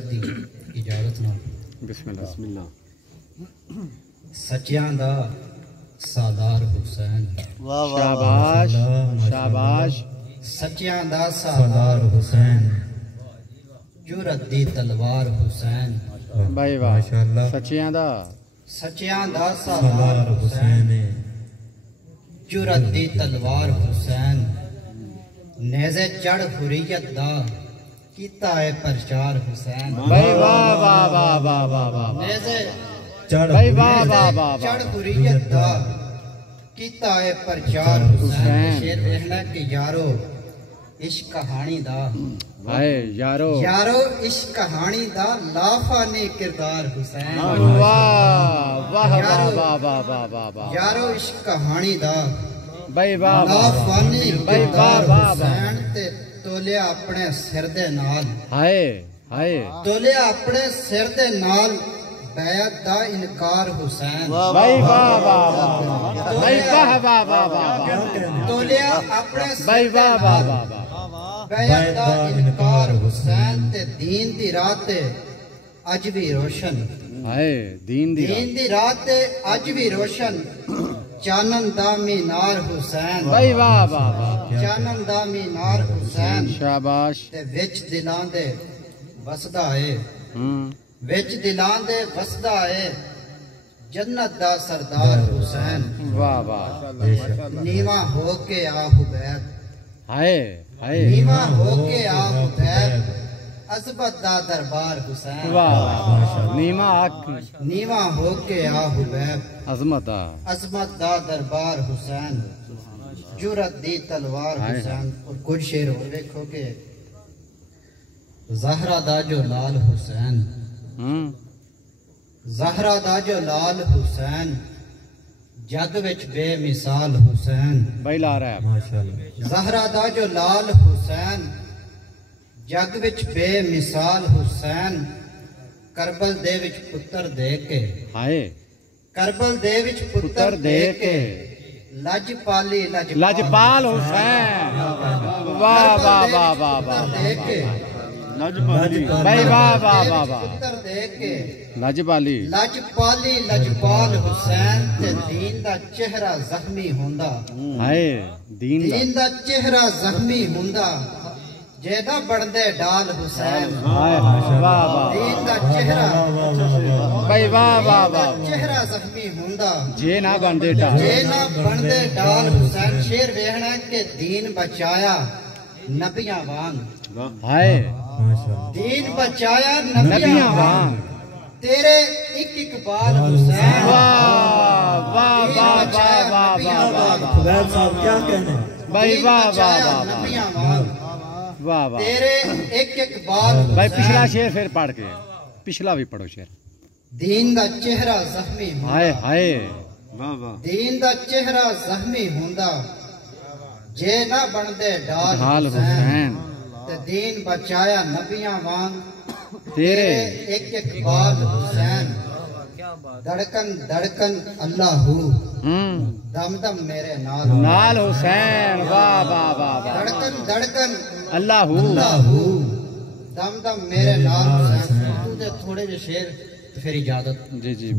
اجازت نال بسم اللہ سچیاں دا سالار حسین شاباش شاباش سچیاں دا سالار حسین جرت دی تلوار حسین بھائی واہ سچیاں دا سالار حسین جرت دی تلوار حسین نیزے چڑھ حریت دا کیتا ہے پرچار حسین بھائی واہ واہ واہ واہ واہ واہ نیزے بھائی واہ واہ واہ چڑھ حریت دا کیتا ہے پرچار حسین شیر کہنا کہ یارو عشق کہانی دا ہائے یارو عشق کہانی دا لافانی کردار حسین واہ واہ واہ واہ واہ واہ واہ یارو عشق کہانی دا بھائی واہ واہ لافانی بھائی کردار واہ واہ حسین تے تولیا اپنے سر دے نال ہائے ہائے تولیا اپنے سر دے نال بیعت دا انکار حسین بھائی واہ واہ واہ بھائی واہ واہ واہ واہ تولیا اپنے بھائی سر دے واہ واہ نال واہ واہ بیعت دا انکار حسین تے دین دی رات اج بھی روشن ہائے دین دی رات اج بھی روشن چانن دا مینار حسین بھائی واہ واہ واہ چانن دا مینار حسین شاباش تے وچ دلاں دے وسدا اے وچ دلاں دے وسدا اے جنت دا سردار حسین واہ واہ نیواں ہو کے آ حبیب ہائے ہائے نیواں ہو کے آ حبیب عظمت دا دربار حسین واہ واہ نیما آکھ نیواں ہو کے آ حبیب عظمت عظمت دا دربار حسین جرت دی تلوار حسین اور کچھ شعر اور دیکھو کہ زہرا دا جو لال حسین زہرا دا جو لال حسین جگ وچ بے مثال حسین بھائی لا رہا ہے زہرا دا جو لال حسین جگ وچ بے مثال حسین کربل دے وچ پتر دے کے ہائے کربل دے وچ پتر دے کے لج پالی لجپال حسین واہ واہ واہ واہ واہ دے کے بھائی واہ واہ واہ واہ پتر دے کے لجپالی لج پالی لجپال حسین تے دین دا چہرہ زخمی ہوندا ہائے دین دا چہرہ زخمی ہوندا جیدہ بڑھدے ڈال حسین ہائے واہ واہ دین دا چہرہ بھائی واہ واہ واہ چہرہ زخمی ہوندا جے نہ بندے ڈال جے نہ بڑھدے ڈال حسین شیر ویہنا کہ دین بچایا نبیاں وانگ ہائے دین بچایا نبیاں وانگ تیرے ایک ایک بال حسین واہ واہ واہ واہ واہ واہ واہ بھائی واہ واہ واہ نبیاں وانگ واہ واہ تیرے ایک ایک بال بھائی پچھلا شعر پھر پڑھ کے پچھلا بھی پڑھو شعر دین دا چہرہ زخمی ہائے ہائے دین دا چہرہ زخمی ہوندا جے نہ بندے ڈال ڈھال حسین تے دین بچایا نبیاں وانگ تیرے ایک ایک بال حسین دڑکن دڑکن اللہ ہو دم دم میرے نال نال حسین واہ واہ واہ واہ دڑکن دڑکن اللہ ہو دم دم میرے نال حسین تو دے تھوڑے جو شعر پھر اجازت جی جی